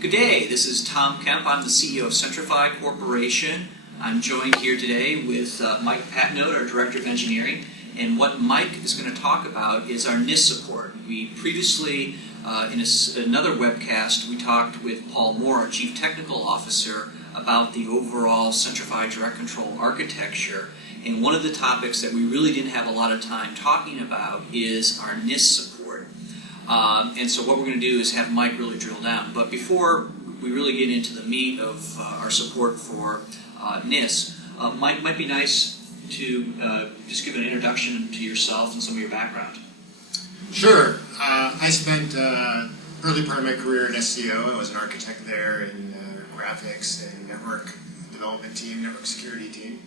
Good day, this is Tom Kemp. I'm the CEO of Centrify Corporation. I'm joined here today with Mike Patnode, our Director of Engineering, and what Mike is going to talk about is our NIS support. We previously, in another webcast, we talked with Paul Moore, our Chief Technical Officer, about the overall Centrify DirectControl architecture. And one of the topics that we really didn't have a lot of time talking about is our NIS support. And so what we're going to do is have Mike really drill down. But before we really get into the meat of our support for NIS, Mike, might be nice to just give an introduction to yourself and some of your background. Sure. I spent early part of my career in SCO. I was an architect there in graphics and network development team, network security team.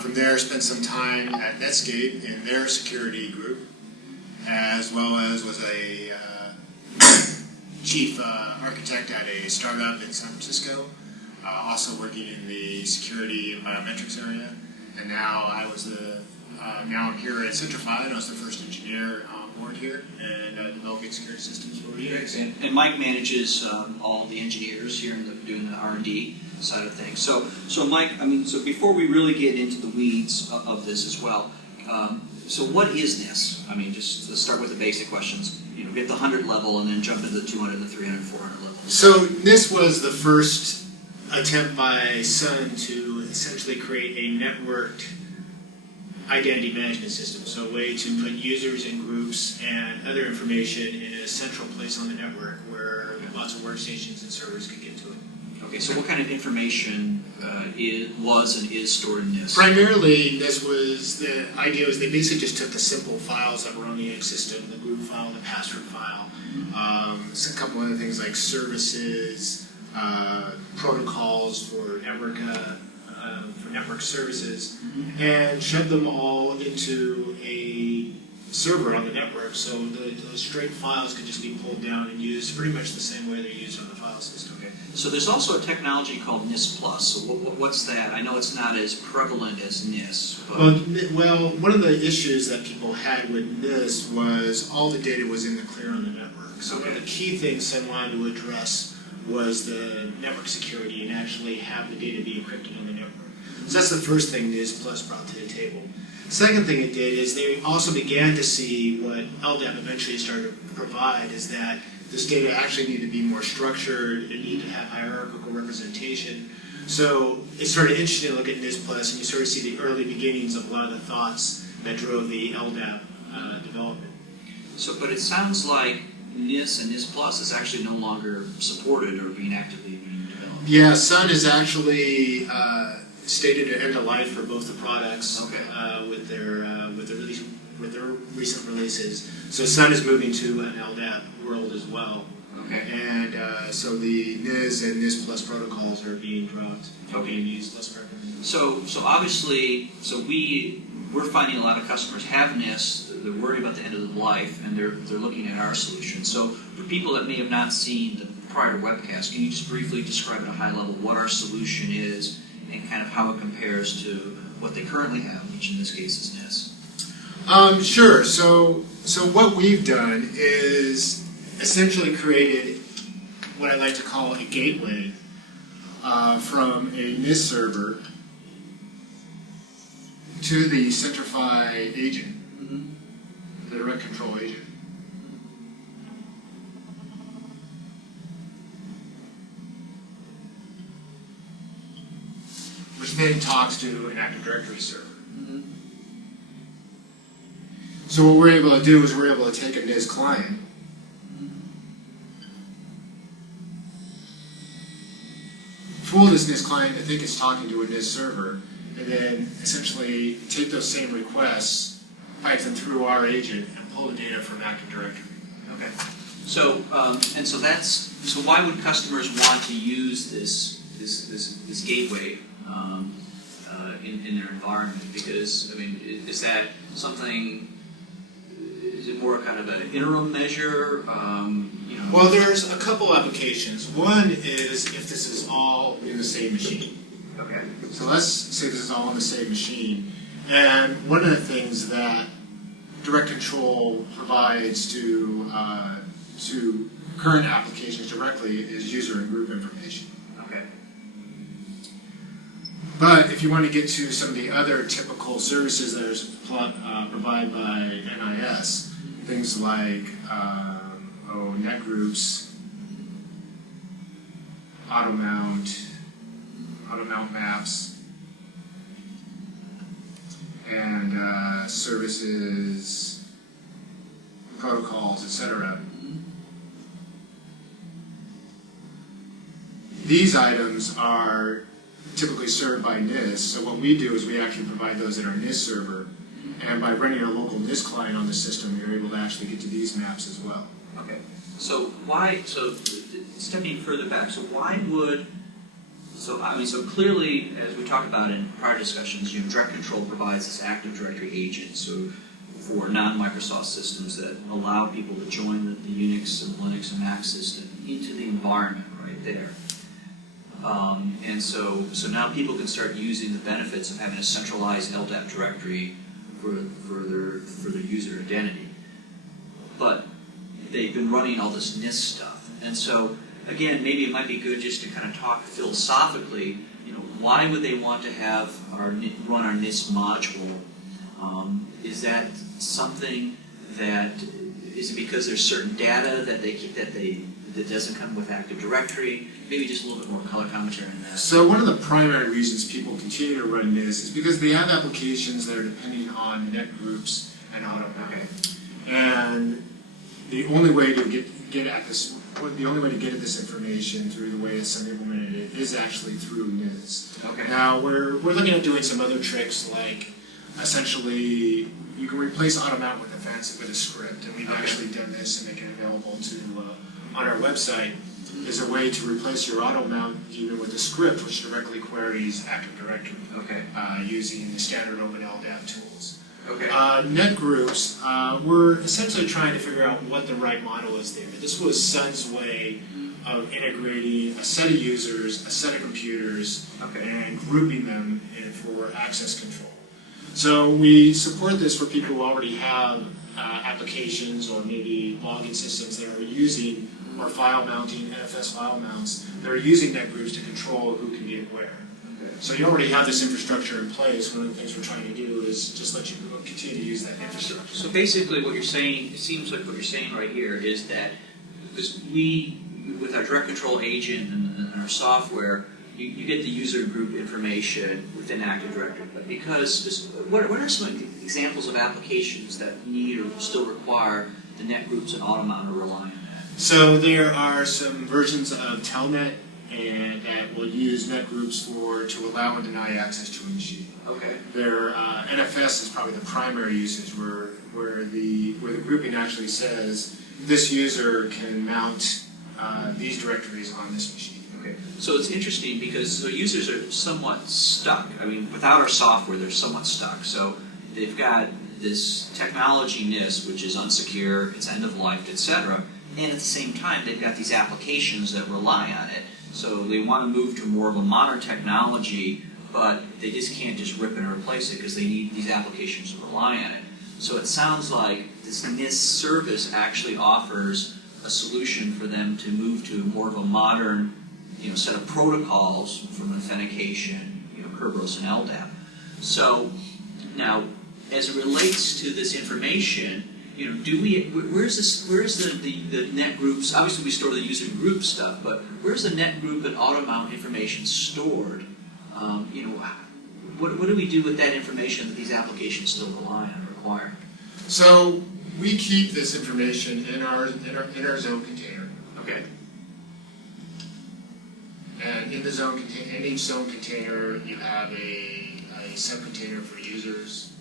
From there, spent some time at Netscape in their security group, as well as was a chief architect at a startup in San Francisco, also working in the security and biometrics area. And now I'm here at Centrify, and I was the first engineer on board here and developing security systems for UNIX. And Mike manages all the engineers here doing the R&D side of things. So Mike, so before we really get into the weeds of this as well, so what is NIS? Just let's start with the basic questions. Get the 100 level and then jump into the 200, the 300, 400 level. So NIS was the first attempt by Sun to essentially create a networked identity management system. So a way to put users and groups and other information in a central place on the network where lots of workstations and servers could get to it. Okay, so what kind of information was and is stored in NIS? Primarily, the idea was they basically just took the simple files that were on the UNIX system, the group file, the password file, a couple other things like services, protocols for network services, and shoved them all into a server on the network, so those straight files could just be pulled down and used pretty much the same way they're used on the file system. Okay. So there's also a technology called NIS Plus. So what's that? I know it's not as prevalent as NIS. But well, one of the issues that people had with NIS was all the data was in the clear on the network. So one of the key things Sun wanted to address was the network security and actually have the data be encrypted on the network. So that's the first thing NIS Plus brought to the table. The second thing it did is they also began to see what LDAP eventually started to provide, is that this data actually needed to be more structured, it needed to have hierarchical representation. So it started interesting to look at NIS Plus, and you sort of see the early beginnings of a lot of the thoughts that drove the LDAP development. So, but it sounds like NIS and NIS Plus is actually no longer supported or being actively developed. Yeah, Sun is actually stated an end of life for both the products. Okay. With their recent releases. So Sun is moving to an LDAP world as well. Okay. And so the NIS and NIS Plus protocols are being dropped and being used less frequently. So obviously, we're finding a lot of customers have NIS. They're worried about the end of the life, and they're looking at our solution. So for people that may have not seen the prior webcast, can you just briefly describe at a high level what our solution is and kind of how it compares to what they currently have, which in this case is NIS? Sure. So what we've done is essentially created what I like to call a gateway from a NIS server to the Centrify agent, the DirectControl agent. Which then talks to an Active Directory server. So what we're able to do is we're able to take a NIS client fool this NIS client to think it's talking to a NIS server, and then essentially take those same requests, pipe them through our agent, and pull the data from Active Directory. Okay. So so why would customers want to use this gateway in their environment? Because is that something? Is it more kind of an interim measure? Well, there's a couple applications. One is if this is all in the same machine. Okay. So let's say this is all on the same machine. And one of the things that DirectControl provides to current applications directly is user and group information. Okay. But if you want to get to some of the other typical services that are provided by NIS, things like net groups, auto mount maps, and services, protocols, etc. These items are typically served by NIS, so what we do is we actually provide those at our NIS server, and by running a local NIS client on the system, you're able to actually get to these maps as well. Okay. So stepping further back, so clearly, as we talked about in prior discussions, DirectControl provides this Active Directory agent, so for non-Microsoft systems that allow people to join the Unix and Linux and Mac system into the environment right there. And so now people can start using the benefits of having a centralized LDAP directory for their user identity. But they've been running all this NIS stuff. And so, again, maybe it might be good just to kind of talk philosophically, why would they want to have run our NIS module? Is that something is it because there's certain data that doesn't come with Active Directory? Maybe just a little bit more color commentary on that. So one of the primary reasons people continue to run NIS is because they have applications that are depending on net groups and auto mount. Okay. And the only way to get at this information through the way it's implemented it is actually through NIS. Okay. Now we're looking at doing some other tricks, like essentially you can replace auto mount with a script, and we've actually done this and make it available on our website. Is a way to replace your auto mount even with a script which directly queries Active Directory. Okay. Using the standard open LDAP tools. Okay. Net groups, we're essentially trying to figure out what the right model is there. This was Sun's way of integrating a set of users, a set of computers, and grouping them for access control. So we support this for people who already have applications or maybe logging systems that are using or file mounting, NFS file mounts, that are using net groups to control who can be where. So you already have this infrastructure in place. One of the things we're trying to do is just let you continue to use that infrastructure. So basically what you're saying, it seems like what you're saying right here is that because we, with our DirectControl agent and our software, you get the user group information within Active Directory. But because, what are some examples of applications that need or still require the net groups and auto mount or rely on that? So there are some versions of Telnet and that will use net groups to allow and deny access to a machine. Okay. Their NFS is probably the primary usage where the grouping actually says this user can mount these directories on this machine. Okay. So it's interesting because users are somewhat stuck. I mean, without our software, they're somewhat stuck. So they've got this technology NIS, which is unsecure, it's end of life, etc. And at the same time, they've got these applications that rely on it. So they want to move to more of a modern technology, but they just can't just rip and replace it because they need these applications to rely on it. So it sounds like this NIS service actually offers a solution for them to move to more of a modern, set of protocols from authentication, Kerberos and LDAP. So now, as it relates to this information, where's the net groups? Obviously, we store the user group stuff, but where's the net group and auto mount information stored? What do we do with that information that these applications still rely on or require? So we keep this information in our zone container. Okay. And in each zone container, you have a subcontainer for users,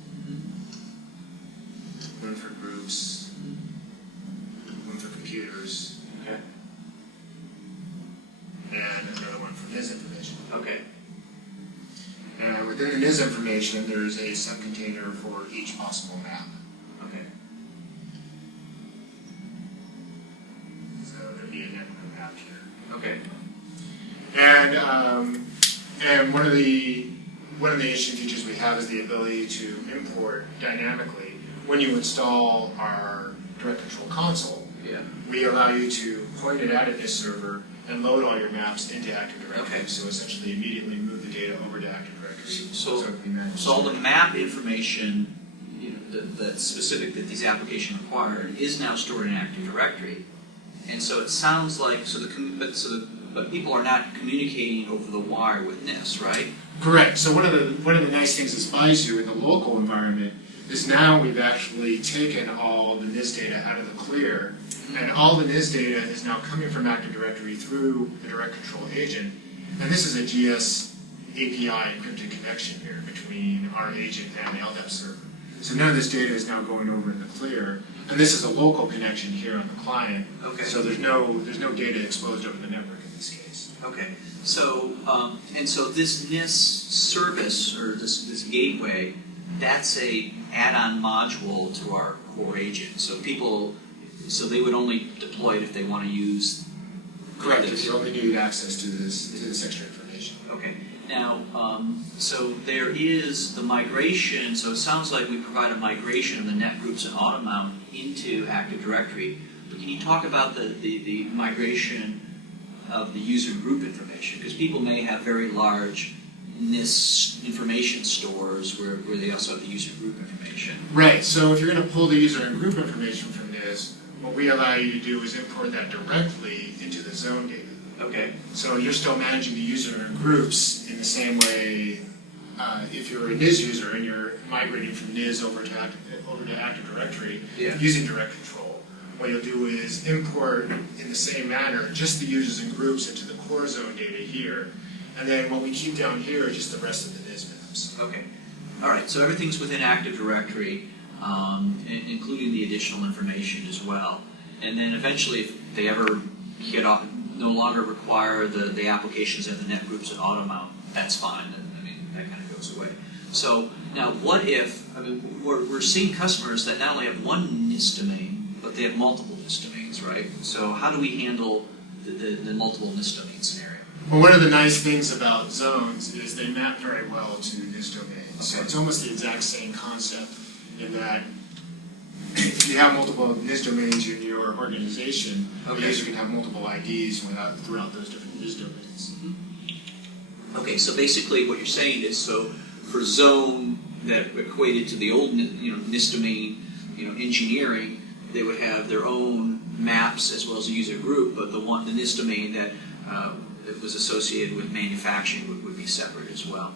one for groups, one for computers, okay, and another one for NIS information. Okay. And within the NIS information, there's a subcontainer for each possible map. Okay. So there'd be a network map here. Okay. And one of the interesting features we have is the ability to import dynamically when you install our DirectControl console. Yeah. We allow you to point it at a NIS server and load all your maps into Active Directory. Okay. So essentially immediately move the data over to Active Directory. So it can be managed. So all the map information, that's specific that these applications require is now stored in Active Directory, and so it sounds like but people are not communicating over the wire with NIS, right? Correct. So one of the nice things that Spies do in the local environment is now we've actually taken all the NIS data out of the clear, and all the NIS data is now coming from Active Directory through the DirectControl agent, and this is a GS API encrypted connection here between our agent and the LDAP server. So none of this data is now going over in the clear, and this is a local connection here on the client. Okay. So there's no data exposed over the network in this case. Okay. So and so this NIS service or this gateway, that's a add-on module to our core agent. So they would only deploy it if they want to use. Correct. If you only need access to this extra information. Okay. Now, so there is the migration, so it sounds like we provide a migration of the net groups and automount into Active Directory. But can you talk about the migration of the user group information? Because people may have very large NIS information stores where they also have the user group information. Right, so if you're going to pull the user and group information from NIS, what we allow you to do is import that directly into the zone data. Okay. So you're still managing the user and groups in the same way if you're a NIS user and you're migrating from NIS over to Active Directory using DirectControl. What you'll do is import in the same manner just the users and groups into the core zone data here. And then what we keep down here is just the rest of the NIS maps. Okay. All right, so everything's within Active Directory, including the additional information as well. And then eventually, if they ever no longer require the applications and the net groups and automount, that's fine. I mean, that kind of goes away. So now what if, we're seeing customers that not only have one NIS domain, but they have multiple NIS domains, right? So how do we handle the multiple NIS domain scenario? Well, one of the nice things about zones is they map very well to NIS domains. Okay. So it's almost the exact same concept in that if you have multiple NIS domains in your organization, a user can have multiple IDs throughout those different NIS domains. Mm-hmm. Okay, so basically what you're saying is, so for zone that equated to the old NIS domain engineering, they would have their own maps as well as a user group, but the NIS domain that was associated with manufacturing would be separate as well.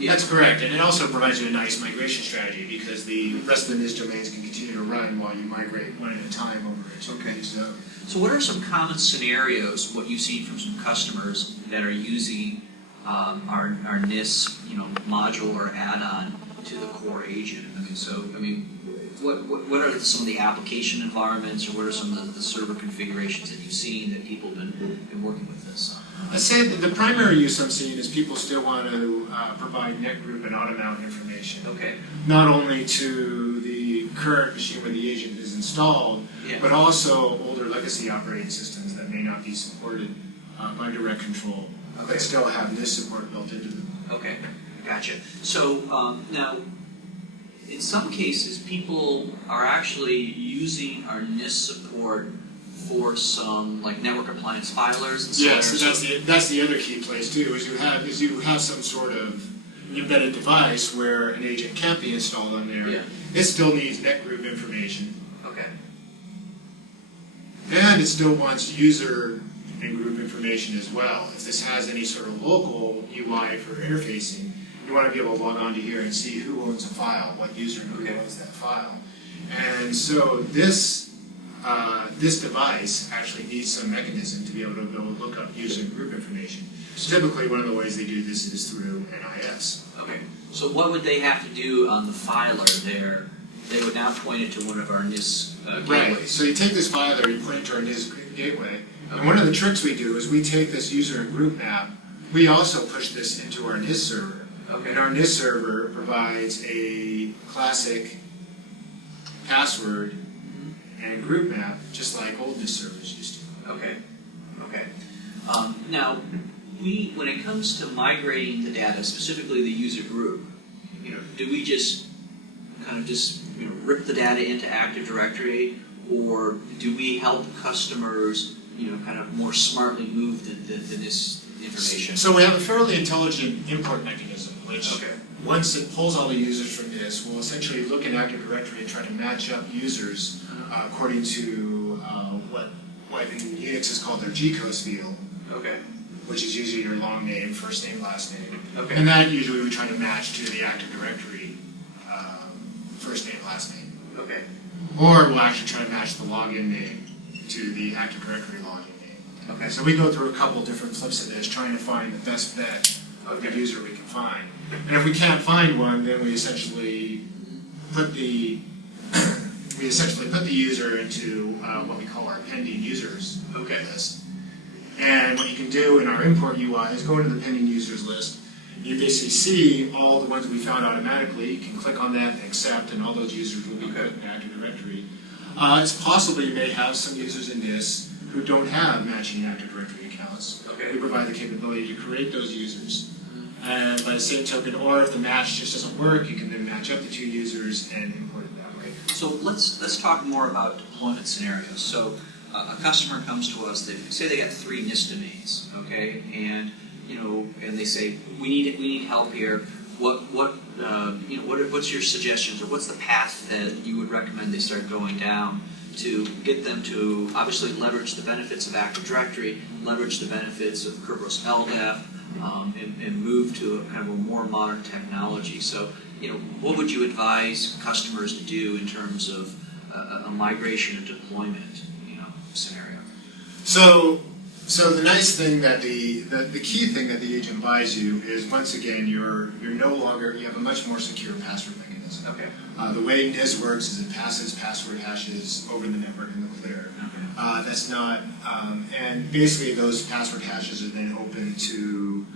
That's correct, and it also provides you a nice migration strategy because the rest of the NIS domains can continue to run while you migrate one at a time over to each zone. So what are some common scenarios, what you've seen from some customers that are using our NIS module or add-on to the core agent? What are some of the application environments, or what are some of the server configurations that you've seen that people have been working with this on? I'd say that the primary use I'm seeing is people still want to provide net group and automount information. Okay. Not only to the current machine where the agent is installed, but also older legacy operating systems that may not be supported by DirectControl, but still have NIS support built into them. Okay, gotcha. So now, in some cases, people are actually using our NIS support for some network appliance filers and so on. Yes, so that's the other key place too. Is you have some sort of embedded device where an agent can't be installed on there. Yeah. It still needs net group information. Okay. And it still wants user and group information as well. If this has any sort of local UI for interfacing, you want to be able to log onto here and see who owns a file, what user and who owns that file. And so this device actually needs some mechanism to be able to go look up user and group information. Typically, one of the ways they do this is through NIS. Okay. So what would they have to do on the filer there? They would now point it to one of our NIS gateways. Right. So you take this filer, you point it to our NIS gateway, and one of the tricks we do is we take this user and group map, we also push this into our NIS server. Okay. And our NIS server provides a classic password and group map, just like old NIS servers used to. Okay. Okay. Now, when it comes to migrating the data, specifically the user group, do we just kind of just rip the data into Active Directory, or do we help customers kind of more smartly move the NIS information? So we have a fairly intelligent import mechanism, which Okay. once it pulls all the users from NIS, will essentially look in Active Directory and try to match up users according to what in Unix is called their G-code field, Okay. which is usually your long name, first name, last name. Okay. And that usually we try to match to the Active Directory first name, last name. Okay. Or we'll actually try to match the login name to the Active Directory login name. Okay. So we go through a couple different flips of this, trying to find the best bet of the user we can find. And if we can't find one, then we essentially put the user into what we call our pending users list. And what you can do in our import UI is go into the pending users list. You basically see all the ones we found automatically. You can click on that and accept, and all those users will be put in Active Directory. It's possible you may have some users in NIS who don't have matching Active Directory accounts. Okay. We provide the capability to create those users. And by the same token, or if the match just doesn't work, you can then match up the two users and import it that way. So let's talk more about deployment scenarios. So a customer comes to us. They say they got 3 NIS domains, okay, and and they say we need help here. What's your suggestions, or what's the path that you would recommend they start going down to get them to obviously leverage the benefits of Active Directory, leverage the benefits of Kerberos LDAP, and move to a kind of a more modern technology? So, what would you advise customers to do in terms of a migration and deployment, scenario? So the nice thing that the key thing that the agent buys you is, once again, you have a much more secure password mechanism. Okay. The way NIS works is it passes password hashes over the network in the clear. Okay. That's not, and basically those password hashes are then open to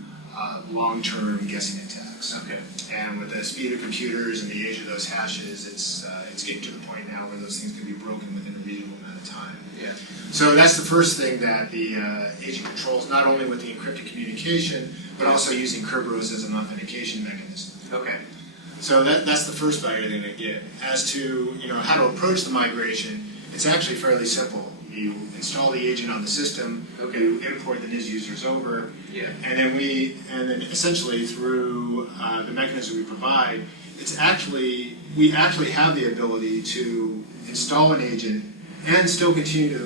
long-term guessing attacks. Okay. And with the speed of computers and the age of those hashes, it's getting to the point now where those things can be broken within a reasonable amount of time. Yeah. So that's the first thing that the agent controls, not only with the encrypted communication, but also using Kerberos as an authentication mechanism. Okay. So that's the first value they're going to get. As to how to approach the migration, it's actually fairly simple. You install the agent on the system, you import the NIS users over, and then essentially through the mechanism we provide, we actually have the ability to install an agent and still continue to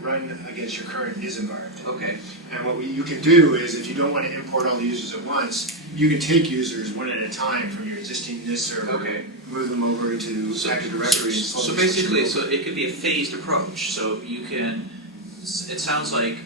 run against your current NIS environment. Okay. And what you can do is, if you don't want to import all the users at once, you can take users one at a time from your existing NIS server, move them over into Active Directory. So basically, it could be a phased approach. So you can. It sounds like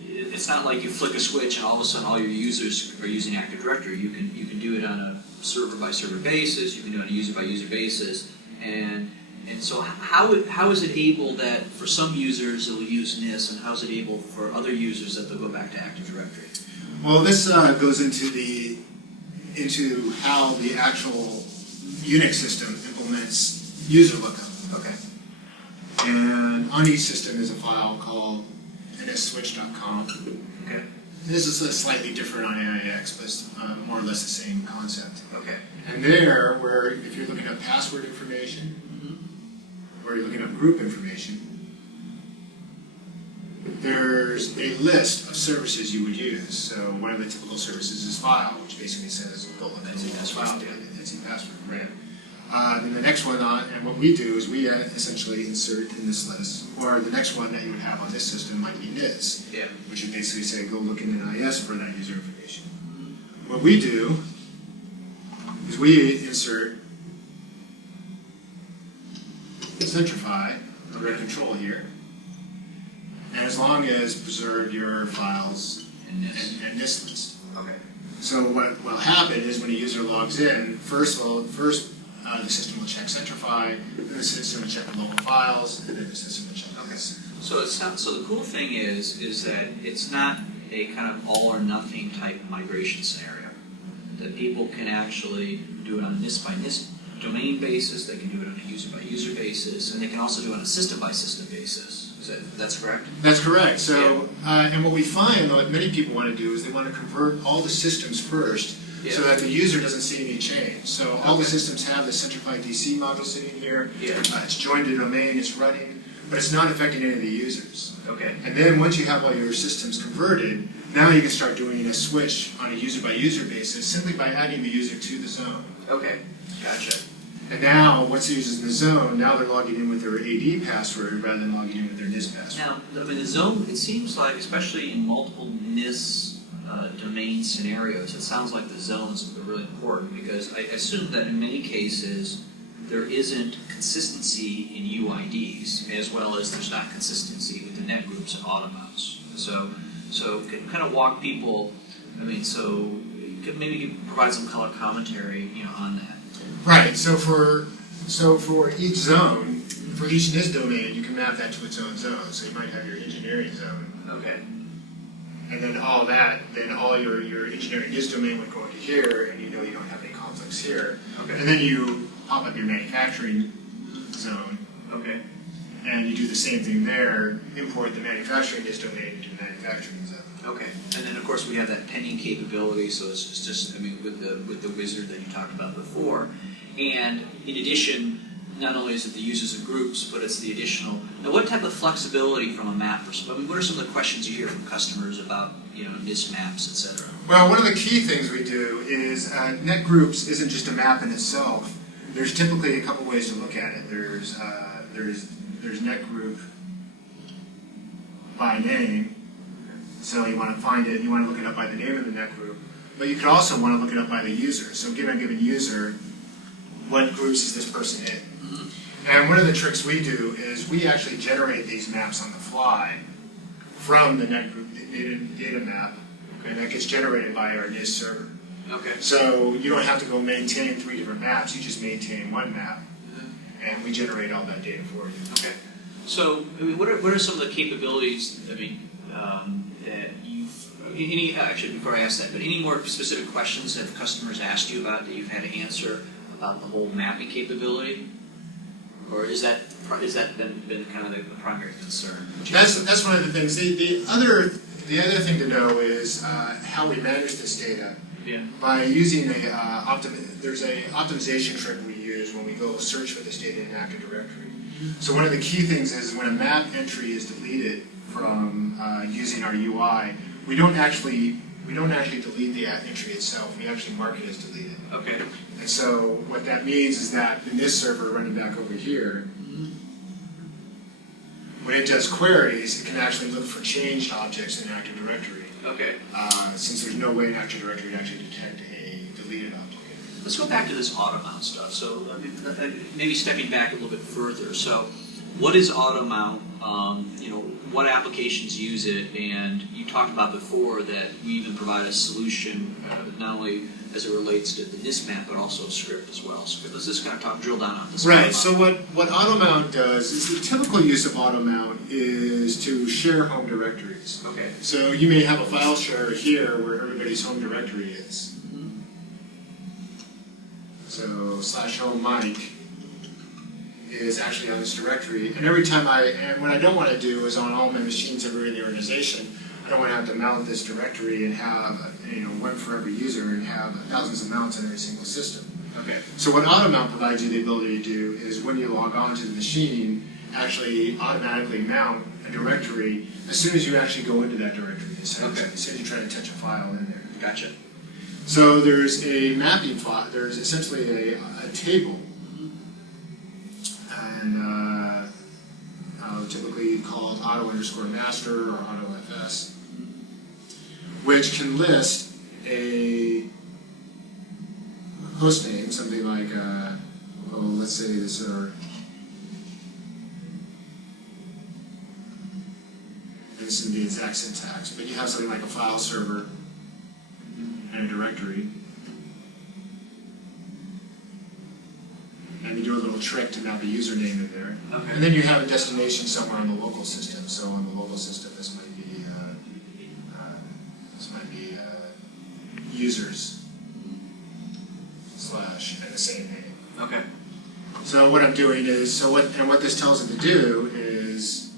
it's not like you flick a switch and all of a sudden all your users are using Active Directory. You can do it on a server by server basis. You can do it on a user by user basis, and so how is it able that for some users it will use NIS, and how is it able for other users that they'll go back to Active Directory? Well, this goes into how the actual UNIX system implements user lookup. Okay. And on each system is a file called nisswitch.com. Okay. This is slightly different on NIX, but more or less the same concept. Okay. And there, where if you're looking up password information, or you're looking up group information, there's a list of services you would use. So one of the typical services is file, which basically says, go look at this file, that's your password, right? Then the next one and what we do is we essentially insert in this list, or the next one that you would have on this system might be NIS, which would basically say, go look in NIS for that user information. What we do is we insert Centrify, DirectControl here, and as long as preserve your files and NIS list. Okay. So what will happen is when a user logs in, first the system will check Centrify, then the system will check the local files, and then the system will check NIS. So the cool thing is that it's not a kind of all or nothing type migration scenario. That people can actually do it on a NIS by NIS domain basis, they can do it on a user by user basis, and they can also do it on a system by system basis. That's correct? That's correct. So, and what we find, what many people want to do, is they want to convert all the systems first so that the user doesn't see any change. So all the systems have the Centrify DC module sitting here. It's joined to domain, it's running, but it's not affecting any of the users. Okay. And then once you have all your systems converted, now you can start doing a switch on a user-by-user basis simply by adding the user to the zone. Okay, gotcha. And now, once the user's in the zone, now they're logging in with their AD password rather than logging in with their NIS password. Now, I mean, the zone, it seems like, especially in multiple NIS domain scenarios, it sounds like the zones are really important because I assume that in many cases there isn't consistency in UIDs as well as there's not consistency with the net groups and auto mounts. So kind of walk people, I mean, so maybe you could provide some color commentary, on that. Right. So for each zone, for each NIS domain, you can map that to its own zone. So you might have your engineering zone. Okay. And then all that, then all your engineering NIS domain would go into here, and you don't have any conflicts here. Okay. And then you pop up your manufacturing zone. Okay. And you do the same thing there, import the manufacturing NIS domain into the manufacturing zone. Okay, and then of course we have that pending capability, so it's just, I mean, with the wizard that you talked about before. And in addition, not only is it the users and groups, but it's the additional. Now, what type of flexibility from a map perspective? I mean, what are some of the questions you hear from customers about, NIS maps, etc.? Well, one of the key things we do is net groups isn't just a map in itself. There's typically a couple ways to look at it. There's net group by name. So you want to find it, you want to look it up by the name of the net group, but you could also want to look it up by the user. So given a given user, what groups is this person in? Mm-hmm. And one of the tricks we do is we actually generate these maps on the fly from the net group data map, and that gets generated by our NIS server. Okay. So you don't have to go maintain 3 different maps, you just maintain one map, and we generate all that data for you. Okay. So, I mean, what are some of the capabilities, I mean, that actually, before I ask that, but any more specific questions that customers asked you about that you've had to answer about the whole mapping capability? Or is that been kind of the primary concern? That's one of the things. The other thing to know is how we manage this data. Yeah. By using there's a optimization trick we use when we go search for this data in Active Directory. So one of the key things is when a map entry is deleted from using our UI, we don't actually delete the entry itself. We actually mark it as deleted. Okay. And so what that means is that the NIS server running back over here, when it does queries, it can actually look for changed objects in Active Directory. Okay. Since there's no way in Active Directory to actually detect a deleted object. Let's go back to this auto mount stuff. So maybe stepping back a little bit further. So what is auto mount? What applications use it? And you talked about before that we even provide a solution not only as it relates to the NIS map, but also a script as well. So let's just kind of drill down on this. Right. So what auto mount does is the typical use of auto mount is to share home directories. Okay. So you may have a file share here where everybody's home directory is. So /home Mike is actually on this directory, and every time and what I don't want to do is on all my machines everywhere in the organization, I don't want to have to mount this directory and have one for every user and have thousands of mounts in every single system. Okay. So what auto mount provides you the ability to do is when you log on to the machine, actually automatically mount a directory as soon as you actually go into that directory. Essentially, as soon as you try to touch a file in there. Gotcha. So there's a mapping file. There's essentially a table. And typically called auto_master or autofs, which can list a host name, something like, let's say this is our, this isn't the exact syntax, but you have something like a file server and a directory. And you do a little trick to map a username in there. Okay. And then you have a destination somewhere on the local system. So on the local system, this might be users / and the same name. Okay. So what I'm doing is, what this tells it to do is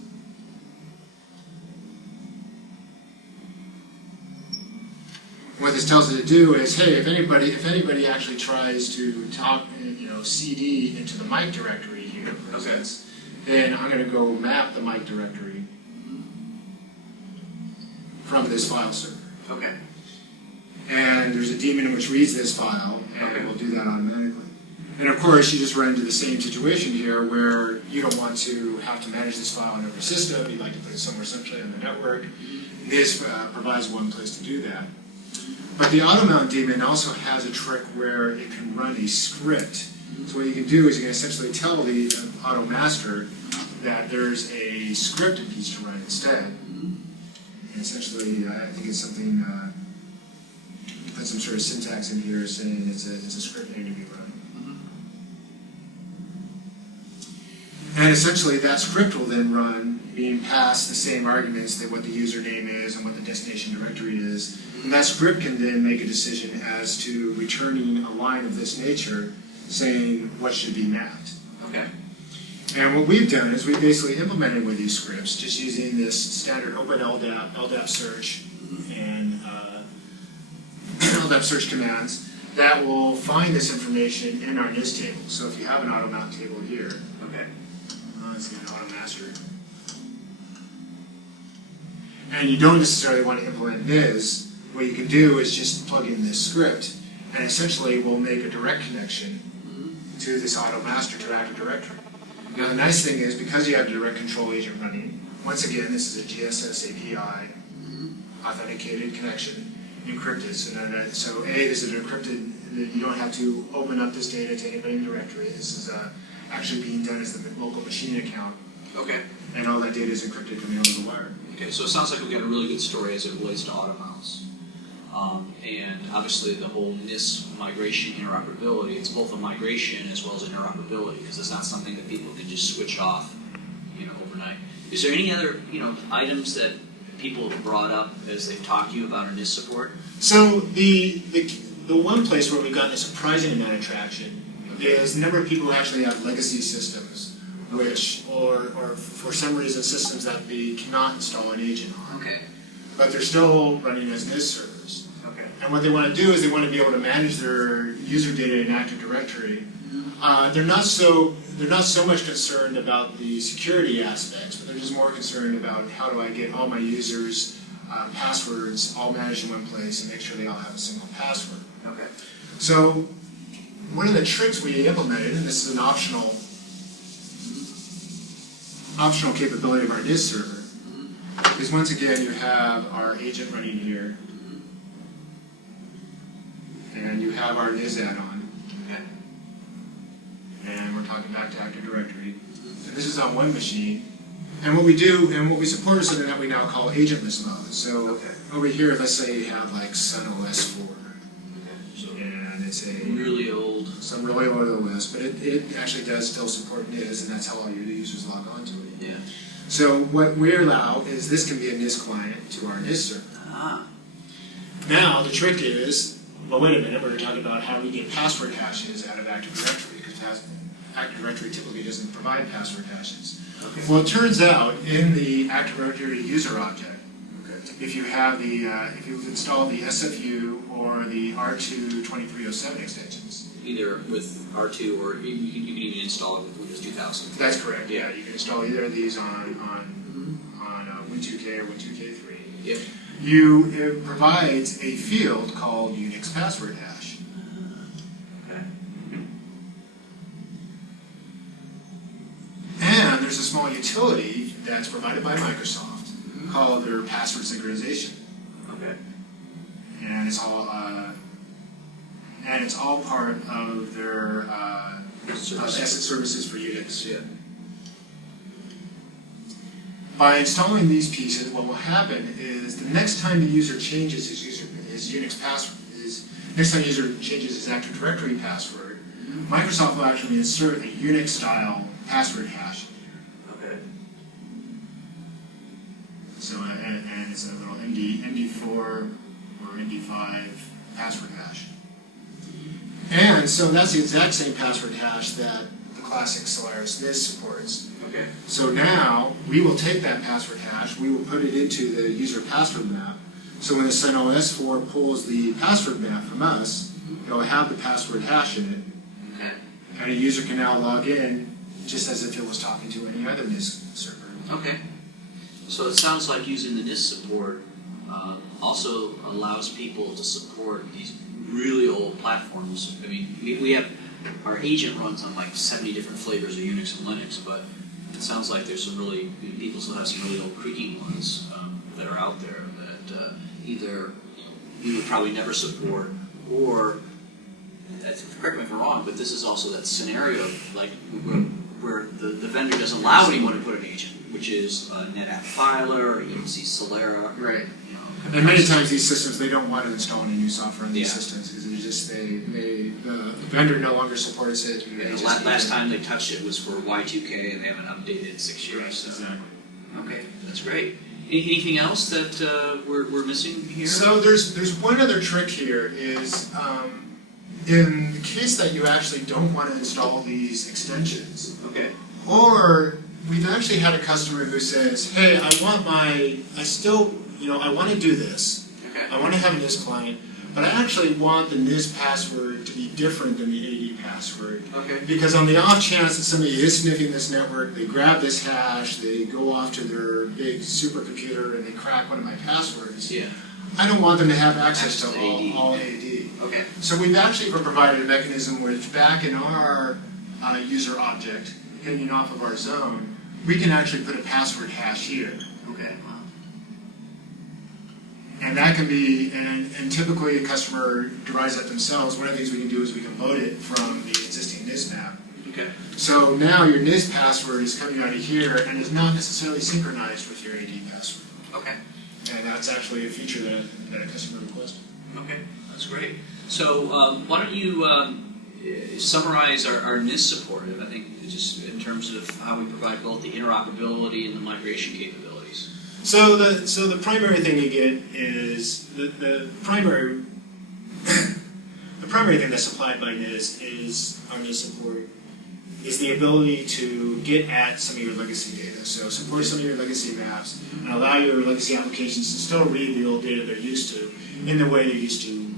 What this tells it to do is, hey, if anybody actually tries to CD into the mic directory here, for instance, then I'm going to go map the mic directory from this file server. Okay. And there's a daemon which reads this file, and it will do that automatically. And of course, you just run into the same situation here where you don't want to have to manage this file on every system. You'd like to put it somewhere centrally on the network. NIS provides one place to do that. But the auto-mount daemon also has a trick where it can run a script. So what you can do is you can essentially tell the auto-master that there's a script piece to run instead. And essentially, I think it's something, put some sort of syntax in here saying it's a script name to be run. And essentially, that script will then run, being passed the same arguments that what the username is and what the destination directory is. And that script can then make a decision as to returning a line of this nature, saying what should be mapped. Okay. And what we've done is we basically implemented with these scripts, just using this standard open LDAP search, and LDAP search commands that will find this information in our NIS table. So if you have an auto mount table here, okay. Let's get an auto master. And you don't necessarily want to implement NIS. What you can do is just plug in this script, and essentially we'll make a direct connection to this auto master to Active Directory. Now the nice thing is, because you have a DirectControl agent running, once again this is a GSS API authenticated connection, encrypted. So this is encrypted. You don't have to open up this data to anybody in the directory. This is actually being done as the local machine account. Okay. And all that data is encrypted coming over the wire. Okay, so it sounds like we've got a really good story as it relates to auto mounts. And obviously the whole NIS migration interoperability, it's both a migration as well as interoperability, because it's not something that people can just switch off, overnight. Is there any other, items that people have brought up as they've talked to you about our NIS support? So the one place where we've gotten a surprising amount of traction is the number of people who actually have legacy systems, which, or for some reason, systems that they cannot install an agent on. Okay. But they're still running as NIS servers. Okay. And what they want to do is they want to be able to manage their user data in Active Directory. They're not so much concerned about the security aspects, but they're just more concerned about how do I get all my users' passwords all managed in one place and make sure they all have a single password. Okay. So one of the tricks we implemented, and this is an optional capability of our NIS server, is once again you have our agent running here, and you have our NIS add-on, and we're talking back to Active Directory. And this is on one machine, and what we do, and what we support is something that we now call agentless mode. So over here, let's say you have like Sun OS 4, and it's some really old OS, but it actually does still support NIS, and that's how all your users log on to it. Yeah. So what we allow is this can be a NIS client to our NIS server. Now the trick is, well, wait a minute, we're talking about how we get password hashes out of Active Directory, because Active Directory typically doesn't provide password hashes. Okay. Well, it turns out in the Active Directory user object, if you have if you've installed the SFU or the R2-2307 extensions. Either with R2 or you can even install it with Windows 2000. That's correct. Yeah, you can install either of these on Win2K or Win2K3. Yep. It provides a field called UNIX password hash. Okay. And there's a small utility that's provided by Microsoft called their password synchronization. Okay. And it's all part of their services for Unix. Yeah. By installing these pieces, what will happen is the next time the user changes his Unix password, next time the user changes his Active Directory password, Microsoft will actually insert a Unix-style password hash. Okay. So, and it's a little MD4 or MD5 password hash. And so that's the exact same password hash that the classic Solaris NIS supports. Okay. So now we will take that password hash, we will put it into the user password map, So when the CentOS4 pulls the password map from us, it'll have the password hash in it, Okay. and a user can now log in just as if it was talking to any other NIS server. Okay. So it sounds like using the NIS support also allows people to support these really old platforms. I mean, we have, our agent runs on like 70 different flavors of Unix and Linux, but it sounds like there's some really, people still have some really old creaking ones that are out there that either we would probably never support, or, correct me if I'm wrong, but this is also that scenario like where the vendor doesn't allow anyone to put an agent, which is NetApp Filer or EMC Solera. Right. And many times these systems, they don't want to install any new software on these Yeah. systems because the vendor no longer supports it. And And the last time they touched it was for Y2K, and they haven't updated in 6 years. Right, So. exactly. Okay, that's great. Anything else that we're missing here? So there's one other trick here is in the case that you actually don't want to install these extensions, Okay. or we've actually had a customer who says, hey, I want to do this. Okay. I want to have a NIS client, but I actually want the NIS password to be different than the AD password. Okay. Because on the off chance that somebody is sniffing this network, they grab this hash, they go off to their big supercomputer and they crack one of my passwords. Yeah. I don't want them to have access to AD. all AD. Okay. So we've actually provided a mechanism which back in our user object, hanging off of our zone, we can actually put a password hash here. Okay. Wow. And that can be, and typically a customer derives that themselves. One of the things we can do is we can load it from the existing NIS map. Okay. So now your NIS password is coming out of here and is not necessarily synchronized with your AD password. Okay. And that's actually a feature that a customer requested. Okay. That's great. So why don't you summarize our NIS support? I think just in terms of how we provide both the interoperability and the migration capabilities. So the primary thing you get is the primary thing that's supplied by NIS is our NIS support is the ability to get at some of your legacy data. So support some of your legacy maps and allow your legacy applications to still read the old data they're used to in the way they're used to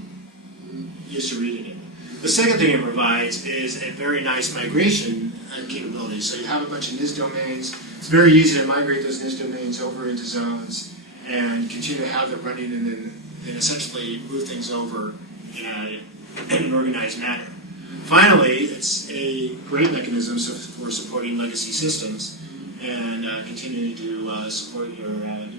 reading it. The second thing it provides is a very nice migration capability. So you have a bunch of NIS domains. It's very easy to migrate those NIS domains over into zones and continue to have them running and then essentially move things over in an organized manner. Finally, it's a great mechanism for supporting legacy systems and continuing to support your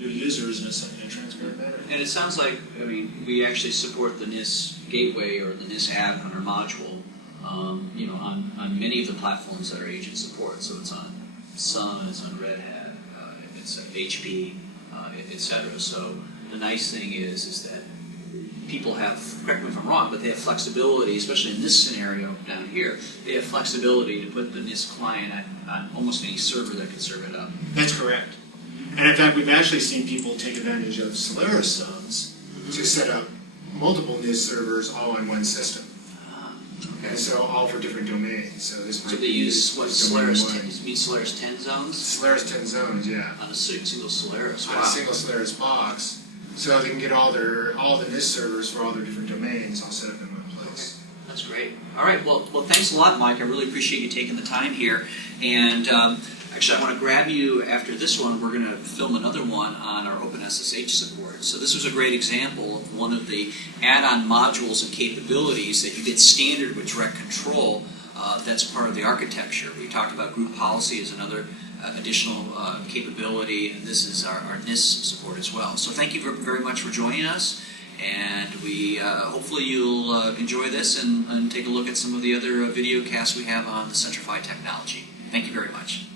users in a transparent manner. And it sounds like, I mean, we actually support the NIS gateway or the NIS add on our module, on many of the platforms that our agents support. So it's on Sun, it's on Red Hat, it's HP, etc. So the nice thing is that people have, correct me if I'm wrong, but they have flexibility, especially in this scenario down here, they have flexibility to put the NIS client on almost any server that can serve it up. That's correct. And in fact, we've actually seen people take advantage of Solaris zones to set up multiple NIS servers all on one system. Okay. And so all for different domains. So this So might they be use what, domain Solaris one. 10, you mean Solaris 10 zones? Solaris 10 zones, yeah. On a single Solaris, On wow. a single Solaris box. So they can get all the NIS servers for all their different domains all set up in one place. That's great. All right, well, thanks a lot, Mike. I really appreciate you taking the time here. And actually, I want to grab you after this one. We're going to film another one on our OpenSSH support. So this was a great example of one of the add-on modules and capabilities that you get standard with DirectControl. That's part of the architecture. We talked about group policy as another additional capability, and this is our NIS support as well. So thank you very much for joining us, and we hopefully you'll enjoy this and take a look at some of the other video casts we have on the Centrify technology. Thank you very much.